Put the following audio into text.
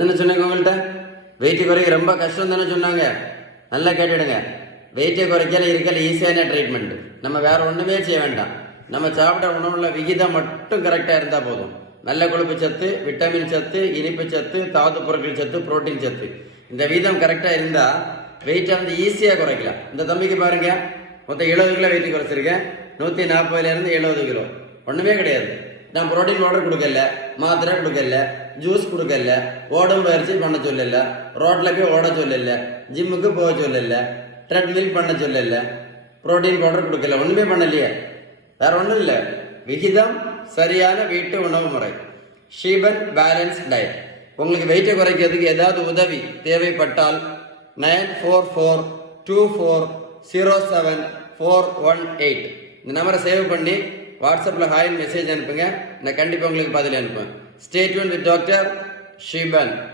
என்ன சொன்னாங்க உங்கள்கிட்ட? வெயிட் குறைக்க ரொம்ப கஷ்டம் தானே சொன்னாங்க. நல்லா கேட்டுடுங்க. வெயிட்டை குறைக்கல இருக்கல ஈஸியான ட்ரீட்மெண்ட். நம்ம வேற ஒன்றுமே செய்ய வேண்டாம். நம்ம சாப்பிட்ட உணவுல விகிதம் மட்டும் கரெக்டாக இருந்தால் போதும். நல்ல கொழுப்பு சத்து, விட்டமின் சத்து, இனிப்பு சத்து, தாது பொருட்கள் சத்து, புரோட்டீன் சத்து, இந்த விகிதம் கரெக்டாக இருந்தால் வெயிட்டை வந்து ஈஸியாக குறைக்கலாம். இந்த தம்பிக்கு பாருங்க, மொத்தம் 70 கிலோ வெயிட் குறைச்சிருக்கேன். 140 70 கிலோ. ஒன்றுமே கிடையாது. நான் புரோட்டீன் பவுடர் கொடுக்கல, மாத்திரை கொடுக்கல, ஜூஸ் கொடுக்கல, ஓடும் பயிற்சி பண்ண சொல்லல, ரோட்டில் போய் ஓட சொல்லல, ஜிம்முக்கு போக சொல்லல, ட்ரெட்மில் பண்ண சொல்லல, புரோட்டீன் பவுடர் கொடுக்கல, ஒன்றுமே பண்ணலையே. வேற ஒன்றும் இல்லை. விகிதம் சரியான வீட்டு உணவு முறை, ஷீபன் பேலன்ஸ் டயட். உங்களுக்கு வெயிட்டை குறைக்கிறதுக்கு ஏதாவது உதவி தேவைப்பட்டால் 9442407418 இந்த நம்பரை சேவ் பண்ணி வாட்ஸ்அப்பில் ஹாய் மெசேஜ் அனுப்புங்க. நான் கண்டிப்பாக உங்களுக்கு பதில் அனுப்புவேன். Stay tune with doctor Sheeban.